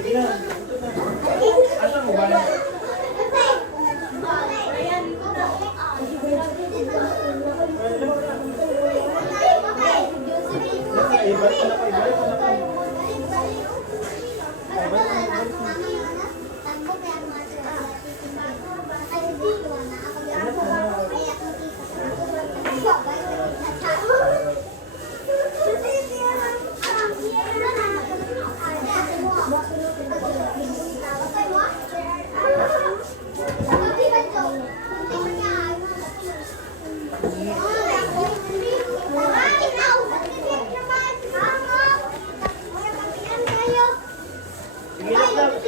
Sige na. Asa mo ba?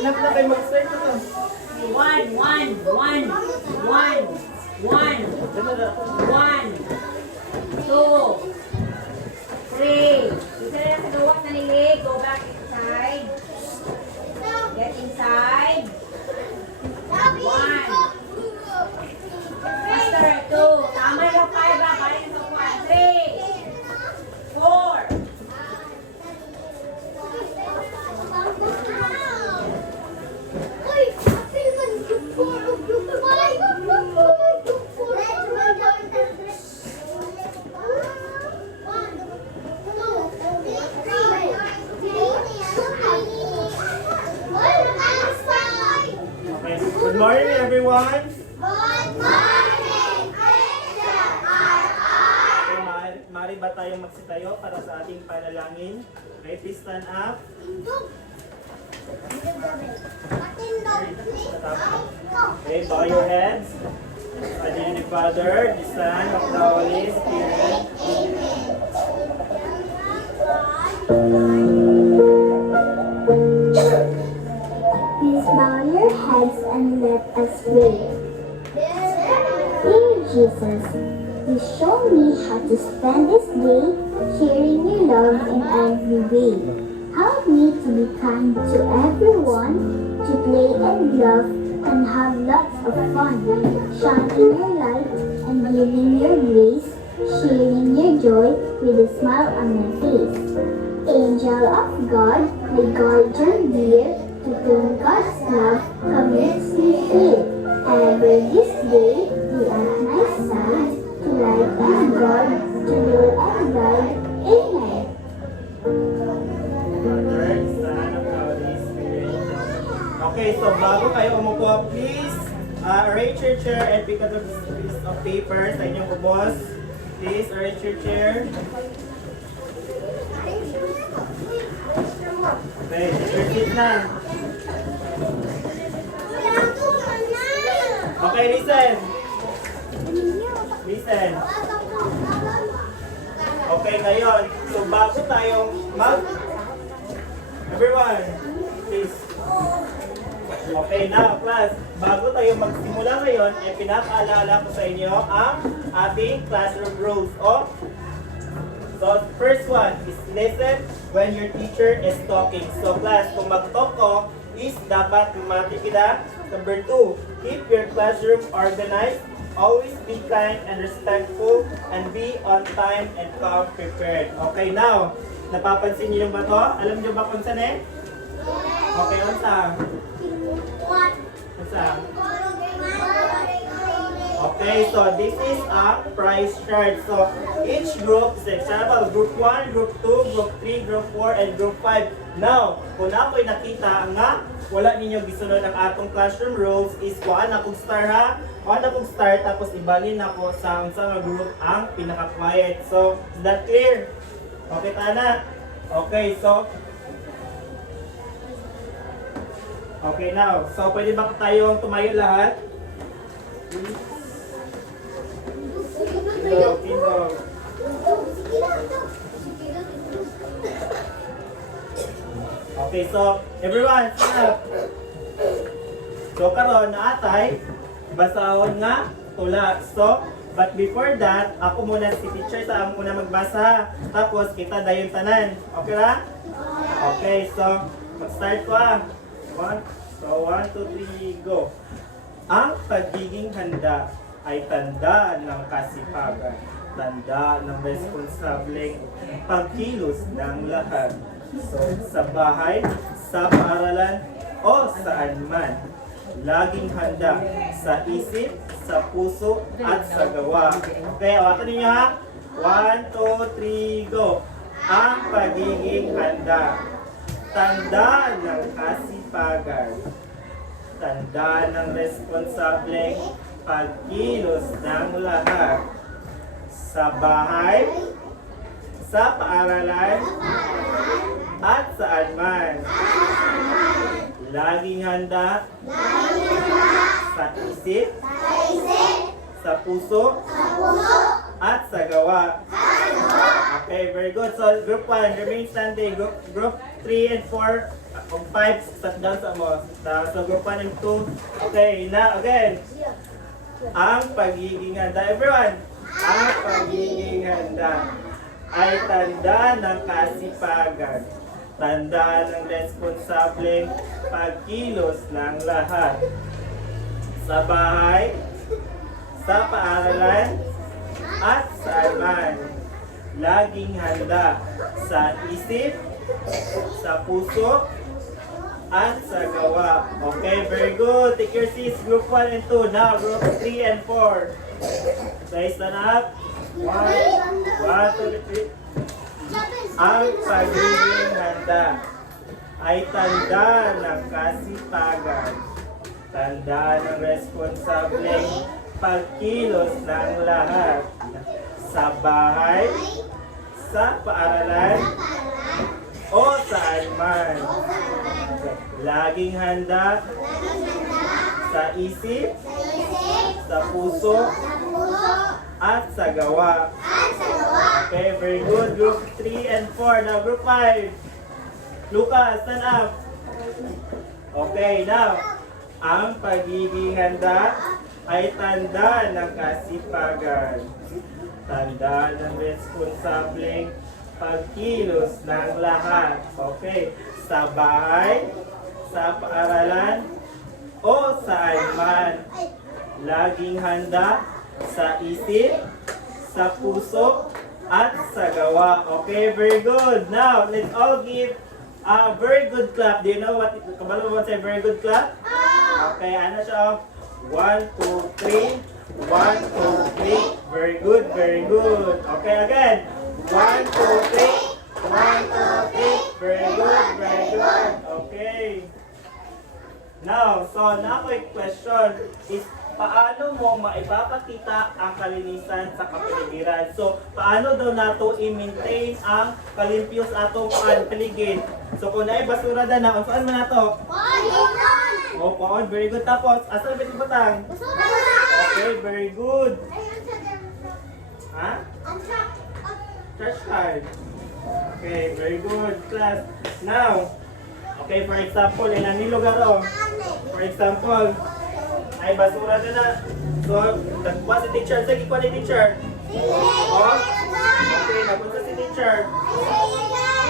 Enough na kayo mag-start na to. One. 2, 3. Isa na sa luwak na nilig. Go back inside. Get inside. 1. Faster. 2. Tama yung 5 ha. Balik sa 1. 3. 4. Okay. Good morning, everyone. Okay, mari ba tayong magsitayo para sa ating panalangin? Okay, please stand up. Okay, bow your heads. In the name of the Father, the Son, of the Holy Spirit. Please bow your heads and let us pray. Dear Jesus, please show me how to spend this day sharing your love in every way. Help me to be kind to everyone, to play and love and have lots of fun, shining your light and giving your grace, sharing your joy with a smile on my face. Angel of God, my guardian dear, to whom God's love commits me here. Ever this day, be at my side, to light and God, to rule and guide. Amen. Father, Son, of the Holy Spirit. Okay, so bago kayo umupo, please arrange your chair and pick up a piece of paper sa inyong ubos. Please arrange your chair. Okay, take your seat na. Okay, listen. Listen. Okay, ngayon, so bago tayong everyone, please. Okay, now class, bago tayo magsimula ngayon, ay pinapaalala ko sa inyo ang ating classroom rules. So, first one is listen when your teacher is talking. So, class, kung mag-talk ko, is dapat lumati kita. Number 2, keep your classroom organized. Always be kind and respectful and be on time and come prepared. Okay, now, napapansin niyo yung ba to? Alam niyo ba kung saan eh? Okay, unsa? Unsa? Okay, so this is a prize chart. So each group is example, group 1, group 2, group 3, group 4, and group 5. Now, kung ako'y nakita nga, wala ninyo gisunod ang atong classroom rules is kuhaan na kong star ha. Kuhaan na kong star tapos ibalin ako sa unsang group ang pinaka-quiet. So, is that clear? Okay, tana? Okay, so okay now. So, pwede ba tayong tumayo lahat? Tindog. Okay, so everyone, stand up. So karon naatay basahon nga tula. So But before that, ako muna si teacher sa amo muna magbasa. Tapos kita dayon tanan. Okay ra? Okay, so mag-start ko ah. 1, 2, 3, go. Ang pagiging handa ay tanda ng kasipagan. Tanda ng responsableng pagkilos ng lahat. So, sa bahay, sa paaralan, o saan man. Laging handa sa isip, sa puso, at sa gawa. Okay, awakan ninyo ha. 1, 2, 3, go. Ang pagiging handa. Tanda ng kasipagan. Tanda ng responsableng pagkilos ng lahat. Sa bahay, sa paaralan, at saan man. Laging handa sa isip, sa puso, at sa gawa. Okay, very good. So, group 1, remain standing. Group 3 and 4, o 5, sat down sa mo. So, group 1 and 2. Okay, now again. Ang pagiging handa. Everyone, ang pagiging handa ay tanda ng kasipagan. Tanda ng responsableng pagkilos ng lahat. Sa bahay, sa paaralan, at saan man. Laging handa sa isip, sa puso, at sa gawa. Okay, very good. Take your seats, group 1 and 2. Now, group 3 and 4. Say, stand up. 1, 2, 3. Ang pagiging handa ay tanda ng kasipagan. Tanda ng responsableng pagkilos ng lahat. Sa bahay, sa paaralan, o saan man. Laging handa sa isip, sa puso, at sa gawa. Okay, very good. Group 3 and 4. Now, group 5. Lucas, stand up. Okay, now, ang pagiging handa ay tanda ng kasipagan. Tanda ng responsableng pagkilos ng lahat. Okay, sa bahay, sa paaralan, o saan man. Laging handa sa isip, sa puso, at sa gawa. Okay, very good. Now, let's all give a very good clap. Do you know what kabalo mo say very good clap? Okay, ano siya? 1, 2, 3. 1, 2, 3. Very good, very good. Okay, again. 1, 2, 3. 1, 2, 3. Very good, very good. Okay. Now, so na question is paano mo maipapakita ang kalinisan sa kapaligiran? So, paano daw nato i-maintain ang kalimpyos atong paligid? So, kung naay basura na, saan man nato? Oh, paon, very good. Tapos, asan ba butang? Okay, very good. Ha? Trash card. Okay, very good, class. Now, okay, for example, ilang nilugar oh. For example, ay basura na. So, nagkuha si teacher. Sige, kuha ni teacher. Oh, okay, napunta si teacher.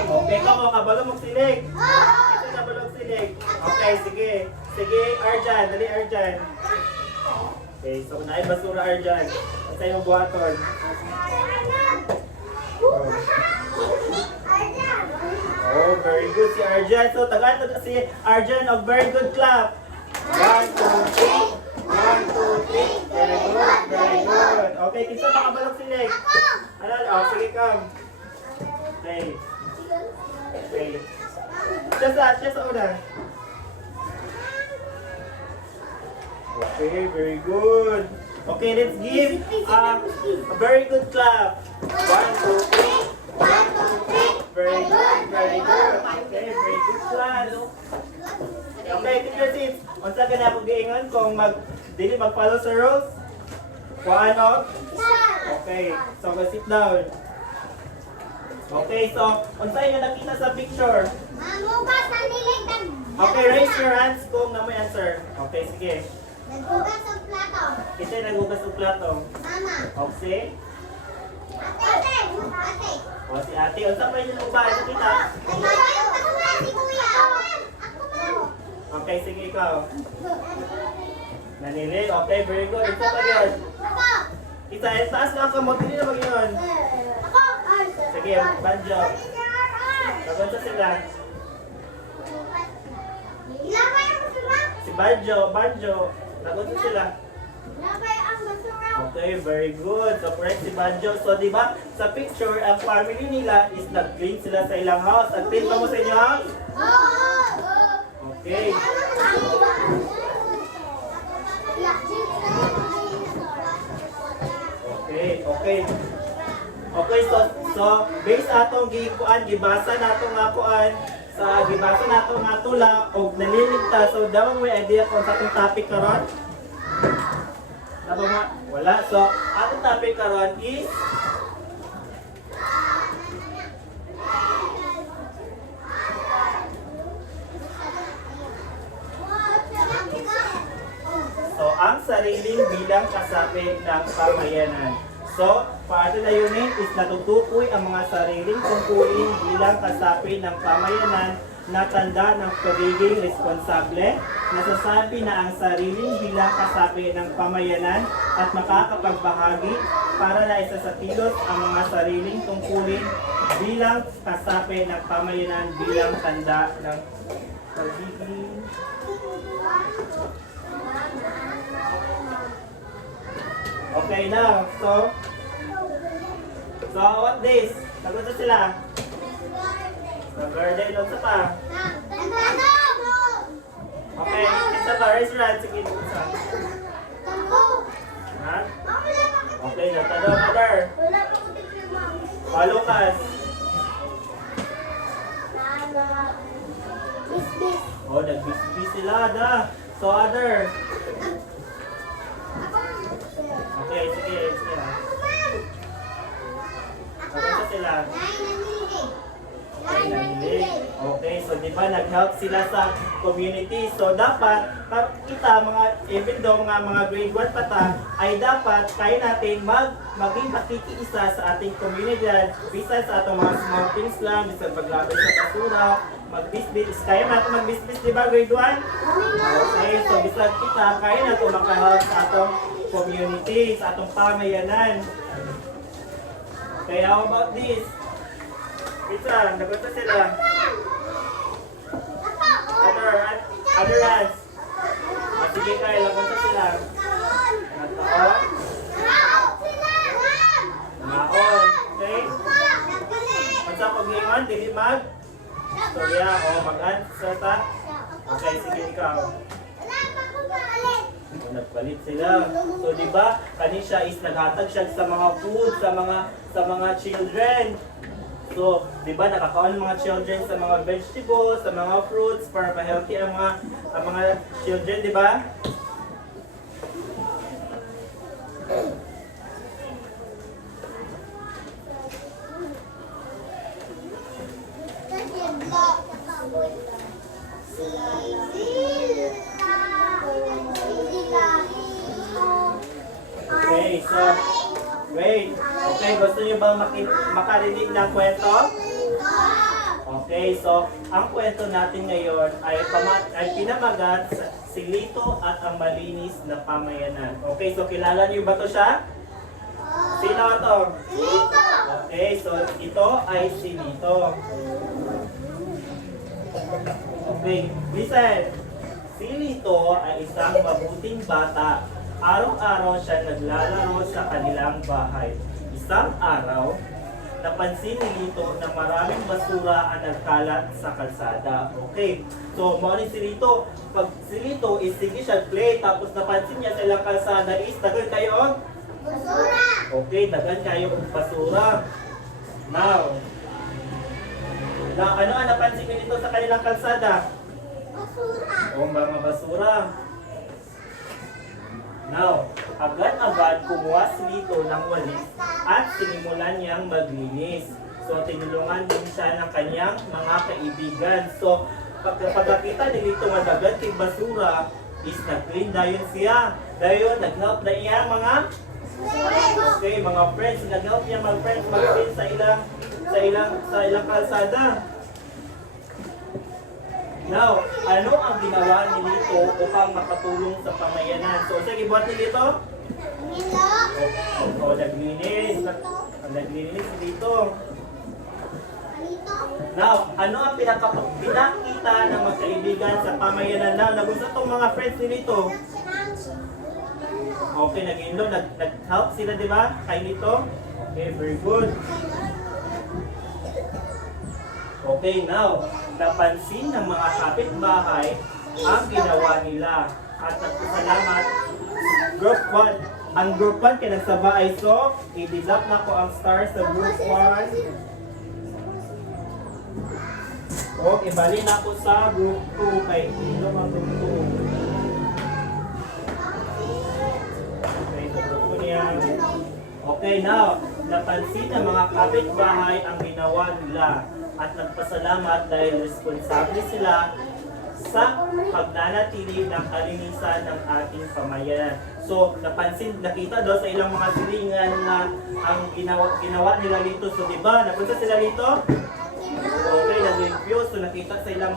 Okay, kamo, kabalo magsilig. Ito kabalo magsilig. Okay, sige. Sige, Arjan. Dali, Arjan. Okay, so naay basura, Arjan. At sa'yo buhaton. Oh, very good si Arjan. So, tagaan na si Arjan. Oh, very good clap. 1, 2, 3. 1, 2, 3. Very good, very good. Okay, kinsa makabalok silig? Ano? Oh, sige, come. Okay. Okay. Siya sa una. Okay, very good. Okay, let's give a very good clap. 1, 2, 3. 1, 2, 3. Very good, very good. Okay, very good class. Okay, take your seats. Unsa ka na akong giingon kung dili mag-follow sa rules? Kuhaan og? Okay, so go sit down. Okay, so unsa inyo nakita sa picture? Okay, raise your hands kung na may answer. Okay, sige. Nagbugas ang plato. Kita nagugas ng plato. Mama. Okay? Ate. Ate. O si ate, unsa pa yun uban sa kita? Ako na si kuya. Ako man. Okay, sige ikaw. Nanili, okay, very good. Unsa pa yun? Ako. Kita, taas na ang kamot, hindi na mag-inon. Ako. Sige, banjo. Nagunsa sila. Ilabay ang basura. Si Banjo, Banjo. Nagunsa sila. Ilabay ang basura. Okay, very good. So, correct si Banjo. So, di ba, sa picture, ang family nila is nag-clean sila sa ilang house. Nag-clean pa mo sa inyo house? Okay. Okay, okay. Okay, so based atong gibasa natong nga kuan sa gibasa natong nga tula og naliligtas. So daw may idea kung sa atong topic karon? Dapat nga wala. So atong topic karon is ang sariling bilang kasapi ng pamayanan. So, paano na yun is natutukoy ang mga sariling tungkulin bilang kasapi ng pamayanan na tanda ng pagiging responsable, nasasabi na ang sariling bilang kasapi ng pamayanan at makakapagbahagi para na isa sa kilos ang mga sariling tungkulin bilang kasapi ng pamayanan bilang tanda ng pagiging Okay now, so what this? Nagunsa sila? Nag-garden, sa pa? Okay, isa ba? Restaurant, sige, isa. Ha? Okay, natanong, other. Lucas. Oh, nag-bisbis sila, da. So, other. Okay, sige na. Nagunsa sila? Okay, nanginig. Okay, so di ba nag-help sila sa community. So dapat kita even though mga grade 1 pa ta, ay dapat kaya natin maging makikiisa sa ating komunidad. Bisa sa atong mga small things lang, bisa paglabay sa basura, mag-bisbis. Kaya natin mag-bisbis, di ba grade 1? Okay, so bisa kita, kaya natin makahelp sa atong community, sa atong pamayanan. Okay, how about this? Isa, nagunta sila. Other hands. Sige kayo, nagunta sila. Nataon. Naon. Okay? Masa pag-iwan, dili mag? So yeah, mag-answer ta. Okay, sige ikaw. Nagpalit sila. So di ba, kani siya is naghatag siya sa mga food, sa mga children. So, di ba nakakaon mga children sa mga vegetables, sa mga fruits para ma-healthy ang mga children, di ba? Okay, so wait. Okay, gusto niyo ba makarinig ng kwento? Okay, so ang kwento natin ngayon ay pinamagat sa si Lito at ang malinis na pamayanan. Okay, so kilala niyo ba to siya? Sino to? Lito! Okay, so ito ay si Lito. Okay, listen. Si Lito ay isang mabuting bata. Araw-araw siya naglalaro sa kanilang bahay. Isang araw, napansin ni Lito na maraming basura ang nagkalat sa kalsada. Okay, so mauni si Lito. Pag si Lito is sige siya play, tapos napansin niya sa ilang kalsada is dagan kayo Basura! okay, dagan kayo og basura. Now, ano ang napansin niyo dito sa kanilang kalsada? Basura! O mga basura. Now, agad-agad kumuha si Lito ng walis at sinimulan niyang maglinis. So, tinulungan din siya ng kanyang mga kaibigan. So, pagkakita ni Lito nga dagat kay basura, is nag-clean dayon siya. Dayon, nag-help na iya mga okay, mga friends, nag-help niya mga friends mag-clean sa ilang kalsada. Now, ano ang ginawa ni Lito upang makatulong sa pamayanan? So, sige, buhat ni Lito? Naglinis. Naglinis si Lito. Now, ano ang pinakita ng magkaibigan sa pamayanan? Now, nagusto itong mga friends ni Lito. Okay, nag-help sila, di ba? Kay Lito? Okay, very good. Okay, now, napansin ng mga kapitbahay ang ginawa nila. At nagpasalamat, Group 1. Ang Group 1 kinagsaba ay so, i-deduct na ko ang stars sa Group 1. O, ibali na ko sa Group 2 kay Ino ang Group 2. Okay, ito Group 2 niya. Okay, now, napansin ng mga kapitbahay ang ginawa nila at nagpasalamat dahil responsable sila sa pagnanatili ng kalinisan ng ating pamayanan. So, nakita daw sa ilang mga silingan na ang ginawa nila dito. So, di ba, napunta sila dito? Okay, nag-limpyo. So, nakita sa ilang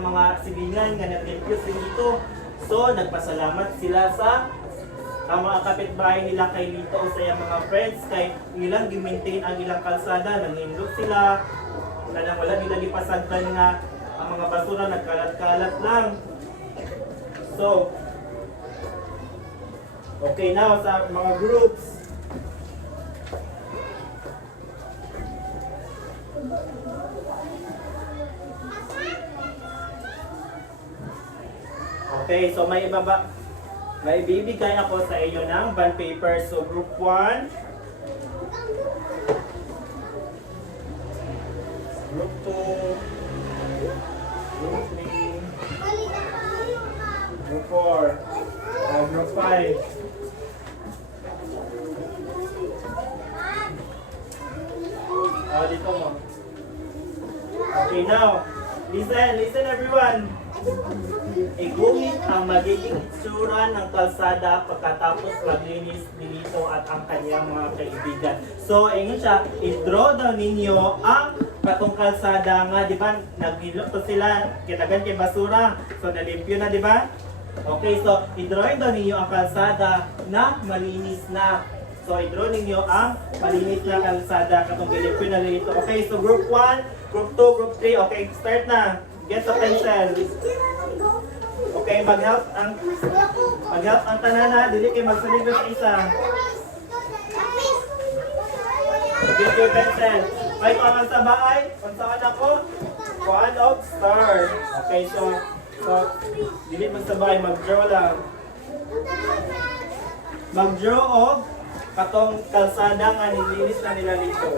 mga silingan nga nag-limpyo sila dito. So, nagpasalamat sila sa ang mga kapitbahay nila kay Lito o sa iyang mga friends kay ilang gi-maintain ang ilang kalsada, nanginlok sila, kanang wala nila gipasagdan nga ang mga basura nagkalat-kalat lang. So, okay, now sa mga groups. Okay, so may ibibigay ako sa iyo ng bond paper. So, group 1, group 2, group 3, group 4, group 5. Dito mo. Okay, now, listen everyone. Igumit ang magiging itsura ng kalsada pagkatapos maglinis dito at ang kanyang mga kaibigan. So, ingon siya, i-draw daw ninyo ang katong kalsada nga, di ba? Naghilok to sila, kitagan kay basura. So, nalimpyo na, di ba? Okay, so, i-drawing daw ninyo ang kalsada na malinis na. So, i-draw ninyo ang malinis na kalsada katong gilimpyo na dito. Okay, so group 1, group 2, group 3. Okay, start na. Get the pencil. Okay, mag-help ang tanana, dili kay magsalib sa isa. Get your pencil. Ay, kung sa bahay, kung saan ako, one of star. Okay, so dili magsabay, mag-draw lang. Mag-draw of katong kalsada nga nilinis na nila dito.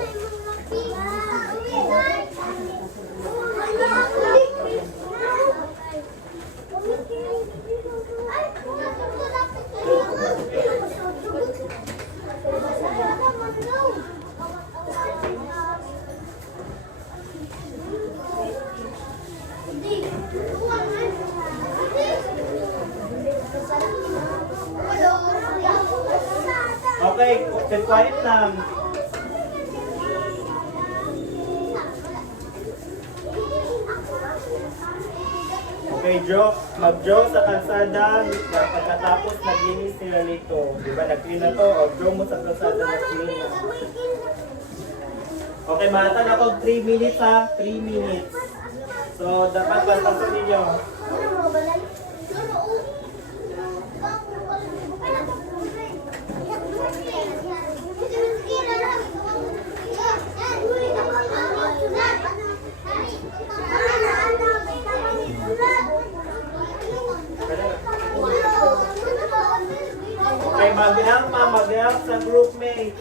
Okay, quiet lang. Okay, mag-draw sa kalsada pagkatapos naglinis nila nito. Diba, nag-clean na to, o draw mo sa kalsada na clean na. Okay, mahatan ako 3 minutes ha, 3 minutes. So, dapat bastasan ninyo. Okay, mag-help sa groupmates.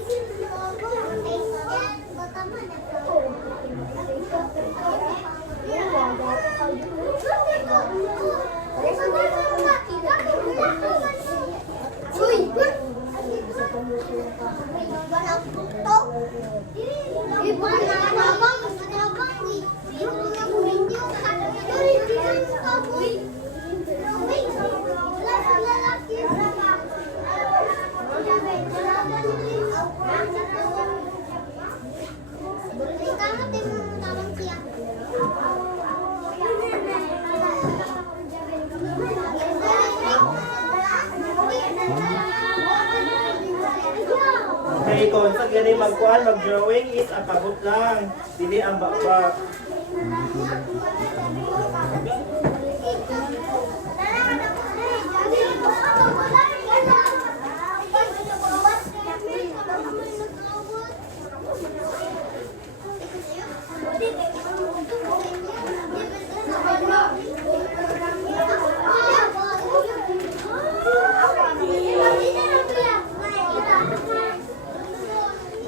Okay, kung sa ganyan mag-drawing is ang kabot lang. Dili ang bakbak.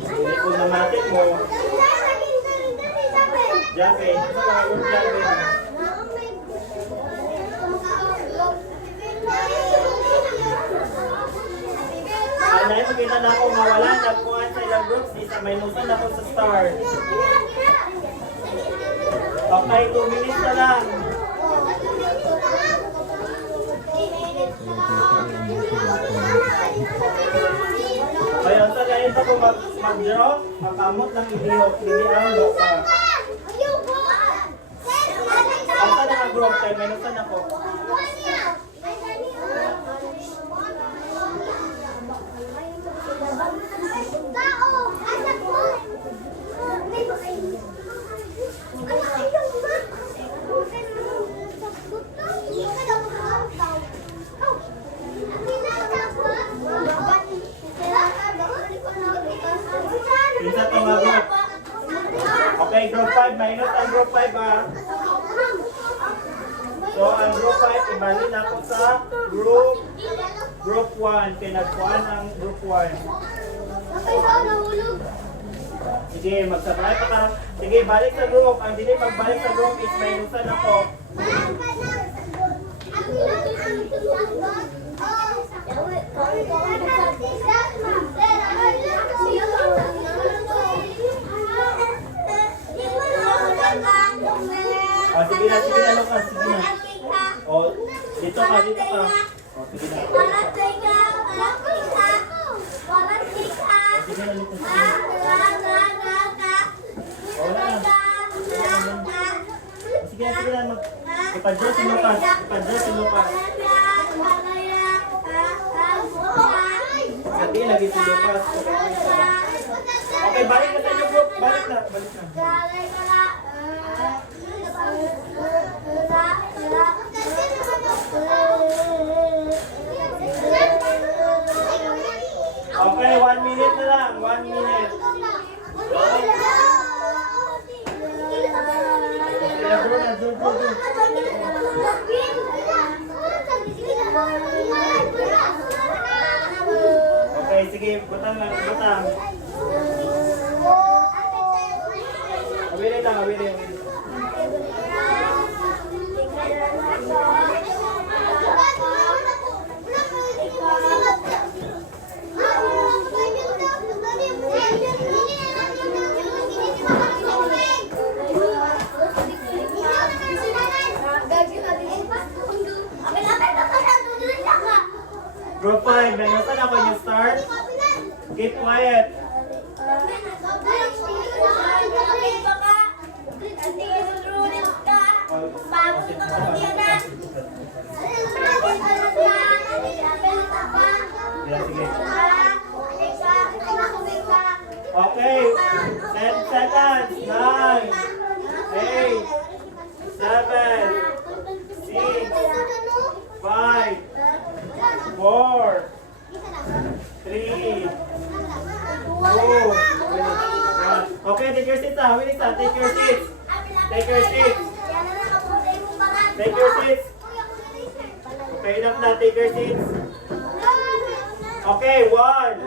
Dili ko namatik mo. Jabe. Jabe. Anay, makita na ako mawala. Nagkuhan sa ilang groups. Isa may nusan ako sa star. Okay, 2 minutes na lang. Kaya sa ganyan ako mag-draw, makamot ng ilihok, hindi ang loka. Ang sa naka-group kayo, menusan ako. Isa to mga group. Okay, group 5, minus ang group 5 ha. So, ang group 5, ibalin ako sa group 1. Pinagkuhan ang group 1. Sige, magsabay pa ka. Sige, balik sa group. Ang dili magbalik sa group is minusan ako. O, sige na, Lucas. Sige na. O, dito ka. O, sige na. O, sige na, Lucas. O, wala na. Sige na. Ipa-draw si Lucas. Sabi lagi si Lucas. Okay, balik na sa inyo, group. Balik na. Okay, 1 minute na lang. 1 minute. Go. Okay, sige. Butang. Awili lang. Group 5, menusan ako yung start. Keep quiet. Okay, 10 seconds. 9, 8, 7, 6, 5, 4, 3, 2, 1. Okay, take your seats. Wilisa, take your seats. Okay, enough na. Take your seats. Okay, 1,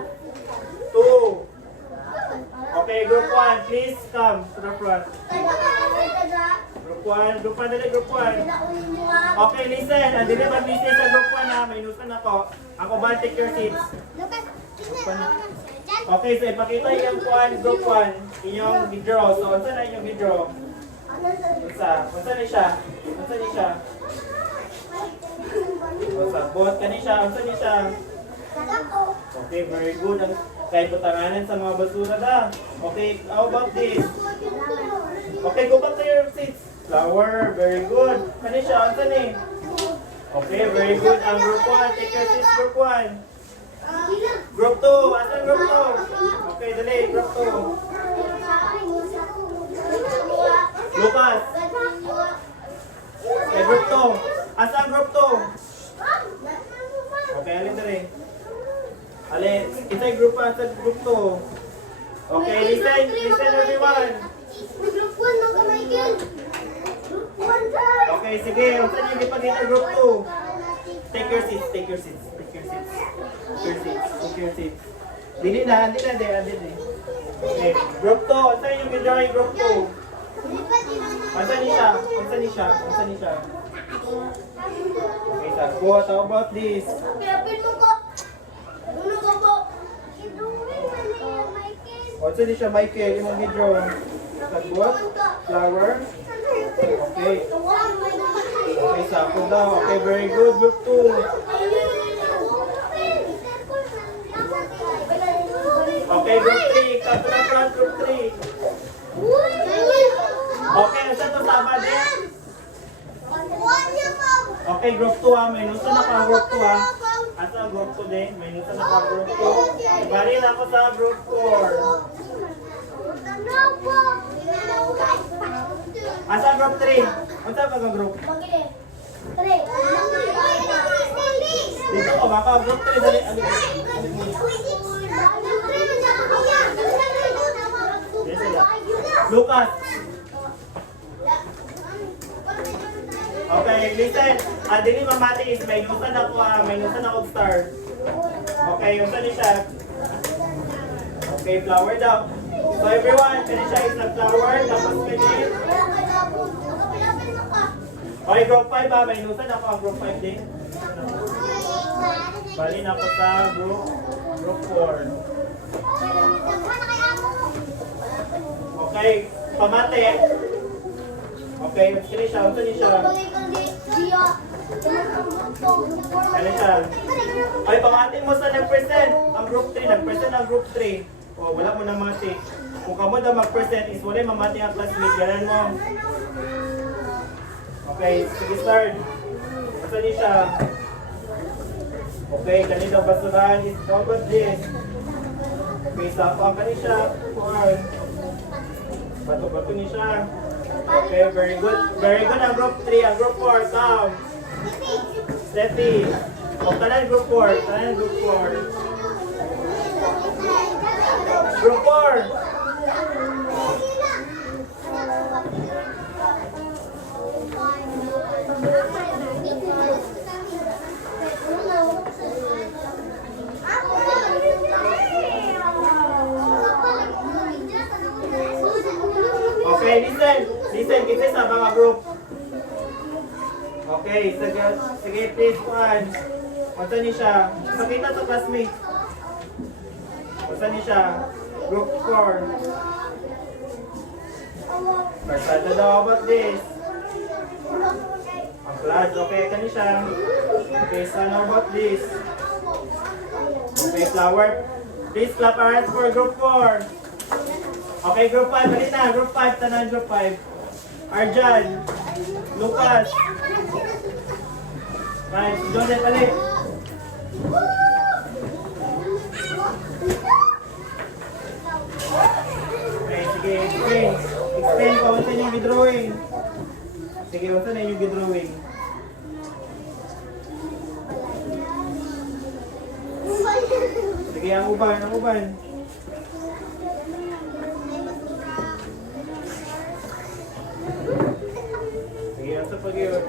2. Okay, group 1, please come to the front. Group 1, group 1. Okay, listen. Andili mag-listen sa group 1 ha. May inusan ako. Ako ba, take your seats. Okay, so ipakita yung group 1, inyong withdraw. So, unsa na inyong withdraw? Unsa ni siya? Bot ka ni siya. Unsa ni siya? Okay, very good. Kahit butanganan sa mga basura na. Okay, how about this? Okay, go back to your seats. Flower, very good. Kani siya, unsa ni? Okay, very good. Ang group 1, take your seats, group 1. Group 2, asan group 2? Lucas. Okay, group 2. Asa ang group 2? Okay, alin na rin. Alin, itay group pa sa group 2. Okay, listen everyone. Group 1 mga Michael. Group 1 sir. Okay, sige, saan yung ipagkita group 2? Take your seats, take your seats, take your seats. Take your seats. Dili na, andi na. Okay, group 2, saan yung enjoy group 2? Saan ni siya? Okay, sir, what about this? Pinapin mo ko. Ano ko po? What's ni siya, Michael? Imong video. Sagbuhat? Flower? Okay. Okay, sako daw. Okay, very good. Group 2. Okay, group 3. Come to the front, group 3. Okay, saan to sama din? Okay, group 2 ha. May nusa na ka group 2 ha. Asa ang group 2 din? May nusa na ka group 2. Bali na ako sa group 4. Asa ang group 3? Asa ka group? Dito ko, baka group 3. Dali, Lucas. Okay, listen. Dili mamati is may nusan ako star. Okay, yung saan siya? Okay, flower daw. So everyone, kani siya is nag-flower, tapos kani. Okay, group 5 ba? May nusan ako ang group 5 din. Bali na ako sa group 4. Okay, pamate. Okay, kani siya, unsa ni siya? Kani siya. Ay, pamati mo sa nag-present. Ang group 3, nag-present ang group 3. O, wala mo nang mati. Kung kamo daw mag-present is wala mamati ang classmate. Ganan mo. Okay, sige start. Unsa ni siya? Okay, kani daw basurahan is how about this? Okay, sapa kani siya. Bato-bato ni siya. Okay, very good. Very good ang group 3. Ang group 4, come. Steady. O, tanan group 4. Tanan group 4. Group 4. Okay, listen. Listen, kita sa mga group. Okay, sige please, one. Unsa ni siya? Pakita sa classmate. Unsa ni siya? Group 4. Parsada daw about this. Ang class, okay, kani siya. Okay, so ano about this? Okay, flower. Please clap our hands for group 4. Okay, group 5, balik na. Group 5, tanan group 5. Arjan. Lucas. Right, si Joseph balik. Okay, sige, explain. Explain kung ano yung gidrawing. Sige, ano na yung gidrawing. Sige, ang uban. Sige, ang sa pag-iwan.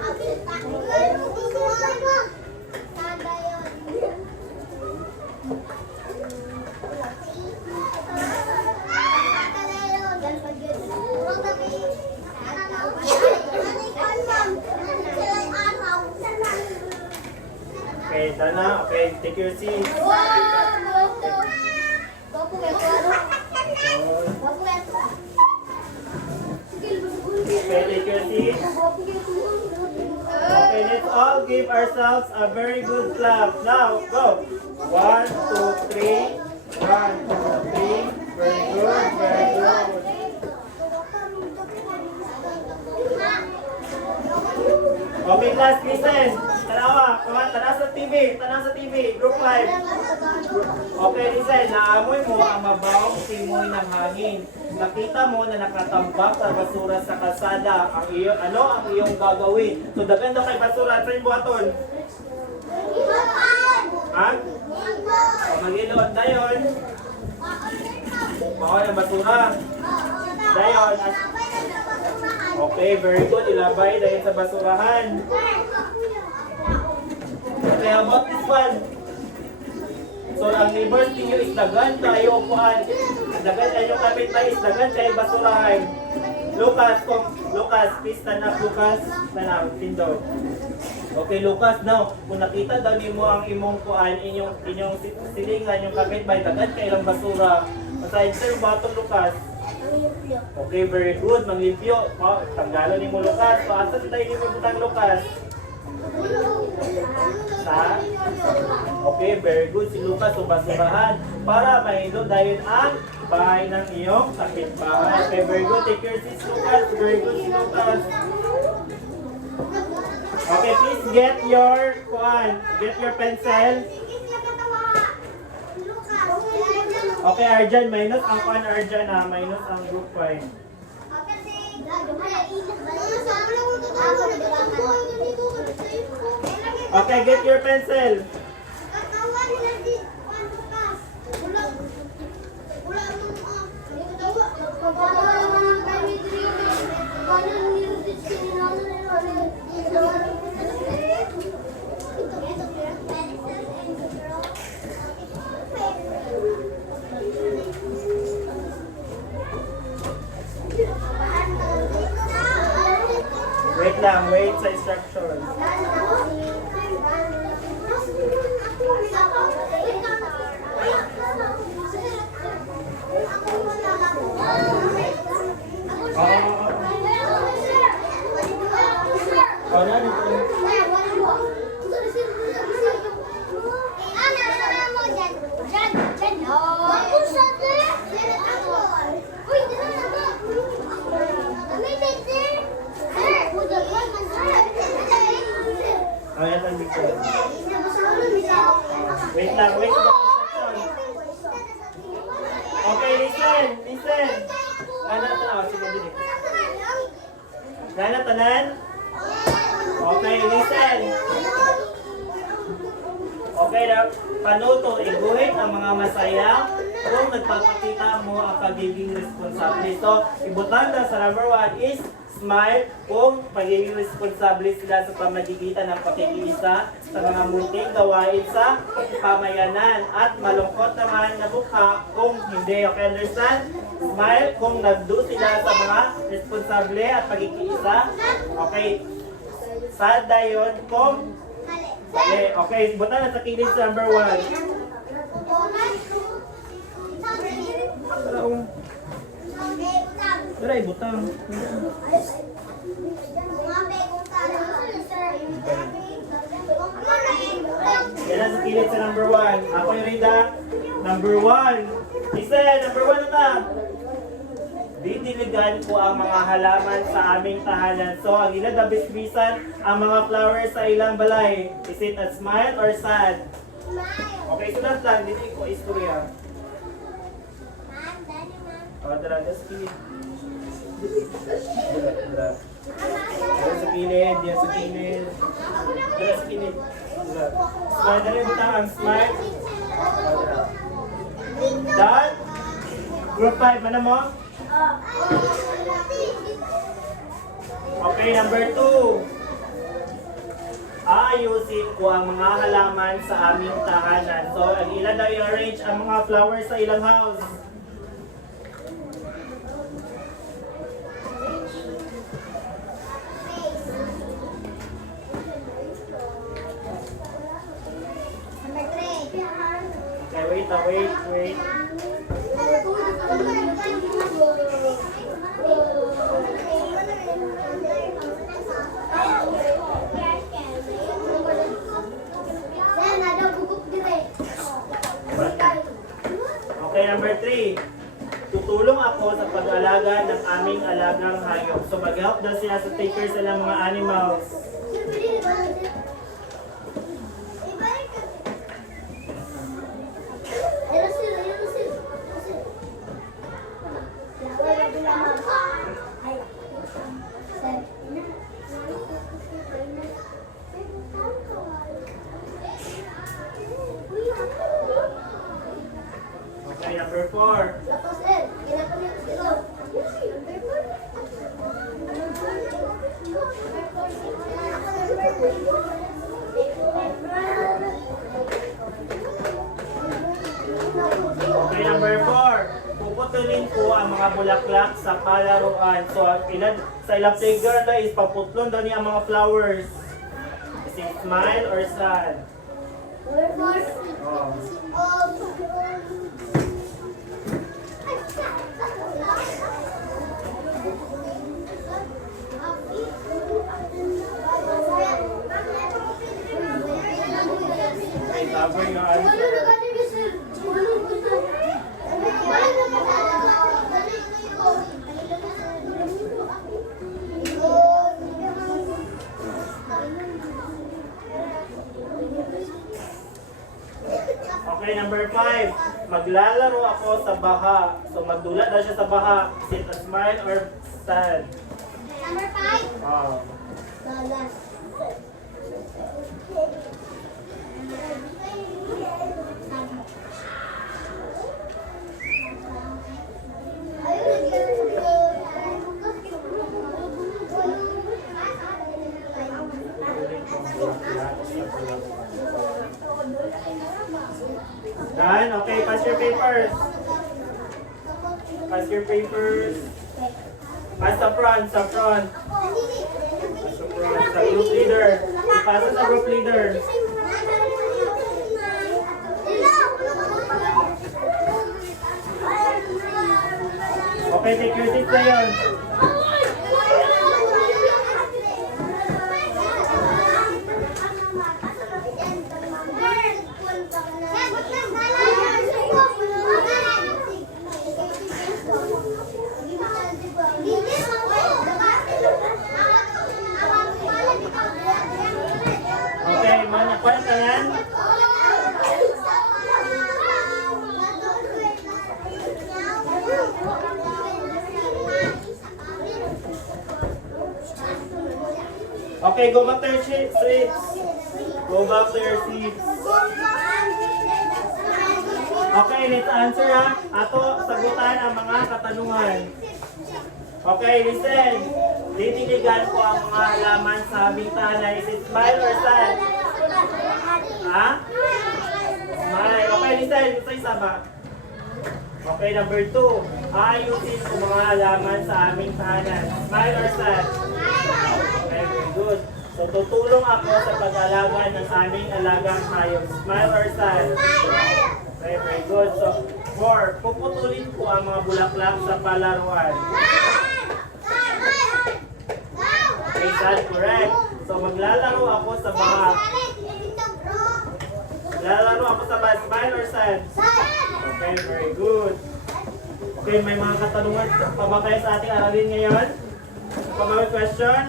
Okay, Dana. Okay, take your seat. Okay, take your seat. Okay, let's all give ourselves a very good clap. Now, go. 1, 2, 3. 1, 2, 3. Very good, very good. Okay, class, listen. Tanawa, tanawa sa team Tanang sa TV. Group 5. Okay, listen. Naamoy mo ang mabawang simoy ng hangin. Nakita mo na nakatambak sa basura sa kalsada. Ano ang iyong gagawin? So, daganda kay basura. Train buhaton. Ha? Mag-iloon dayon. Bawal ang basura. Dayon. Okay, very good. Ilabay dayon sa basurahan. Okay, how about this one? So, ang neighbors ninyo is dagan tayo upuan. Dagan tayo kapit tayo is dagan tayo basurahan. Lucas, please stand up, Lucas. Stand up, Tindo. Okay, Lucas, now, kung nakita daw mo ang imong kuan, inyong silingan, yung kapitbahay, dagan kayo lang basura. Masayad sir, batong Lucas. Okay, very good. Manglipyo. Tanggalon ni mo, Lucas. Paasa tayo ni mo butang, Lucas? Sa? Okay, very good. Si Lucas, basurahan. Para mahilo dahil ang bahay ng iyong kapitbahay. Okay, very good. Take your seats, Lucas. Very good, si Lucas. Okay, please get your pencil. Okay, Arjan, minus ang Arjan ha. Minus ang group 5. Okay, get your pencil. Wait lang, wait sa instructions. Oh, na dito. Oh, yan ang dito. Wait lang, wait lang. Okay, listen. Gana tanan. Sige, dili. Gana tanan. Okay, listen. Okay, panuto, iguhit ang mga masaya kung nagpapakita mo ang pagiging responsable. So, ibutan na sa number 1 is smile kung pagiging responsable sila sa pamagitan ng pakikiisa sa mga munting gawain sa pamayanan at malungkot naman na mukha kung hindi. Okay, understand? Smile kung nagdo sila sa mga responsable at pagkikiisa. Okay, sad yun kung okay, buta na sa kilid sa number 1. Tara, ibutang. Yan na sa kilid sa number 1. Ako yung Rida. Number 1. Isa, number 1 na ta. Didiligan ko ang mga halaman sa aming tahanan. So, ang ilang dabis-bisan ang mga flowers sa ilang balay. Is it a smile or sad? Okay, sulat lang. Dito ko istorya. O, tara, just kilid. Diyan sa kilid, diyan sa kilid. Diyan sa kilid. Smile, dali mo ang smile. Done? Group 5, ano mo? Okay, number 2. Ayusin ko ang mga halaman sa aming tahanan. So, ang ilan daw i-arrange ang mga flowers sa ilang house? Okay, wait. Okay, number 3. Tutulong ako sa pag-alaga ng aming alagang hayop. So, mag-help daw siya sa take care sa mga animals. po ang mga bulaklak sa palaruan. So, sa ilang playground na is paputlon daw niya ang mga flowers. Is it smile or sad? Oh. Okay, cover your answer. Okay, number 5. Maglalaro ako sa baha. So, magdula daw siya sa baha. Is it a smile or sad? Number 5. Oh. Done? Okay, pass your papers. Pass your papers. Pass sa front, sa front. Sa front, sa group leader. Ipasa sa group leader. Okay, take your seat na yun. Okay, manakuha ka yan. Okay, go back to your seats. Go back to your seats. Okay, let's answer ha. Ato, sagutan ang mga katanungan. Okay, listen. Ditiligan ko ang mga halaman sa bintana. Is it smile or sad? Ha? Smile. Okay, listen. Ito isa ba? Okay, number 2. Ayusin ko mga halaman sa aming tahanan. Smile or sad? Okay, very good. So, tutulong ako sa pag-alaga ng aming alagang hayop. Smile or sad? Okay, very good. So, 4. Puputulin ko ang mga bulaklak sa palaruan. Okay, sad, correct. So, maglalaro ako sa baha. Maglalaro ako sa baha. Smile or sad? Okay, very good. Okay, may mga katanungan pa ba kayo sa ating aralin ngayon? Pa ba may question?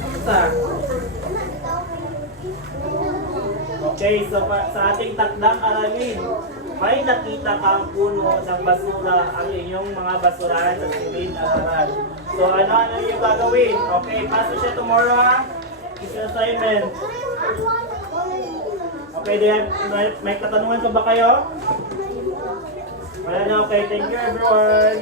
Basta. Okay, so sa ating takdang aralin, may nakita kang puno ng basura ang inyong mga basurahan sa silid araran. So ano yung gagawin? Okay, pass mo siya tomorrow ha. It's your assignment. Okay, may katanungan pa ba kayo? Wala na, okay. Thank you everyone.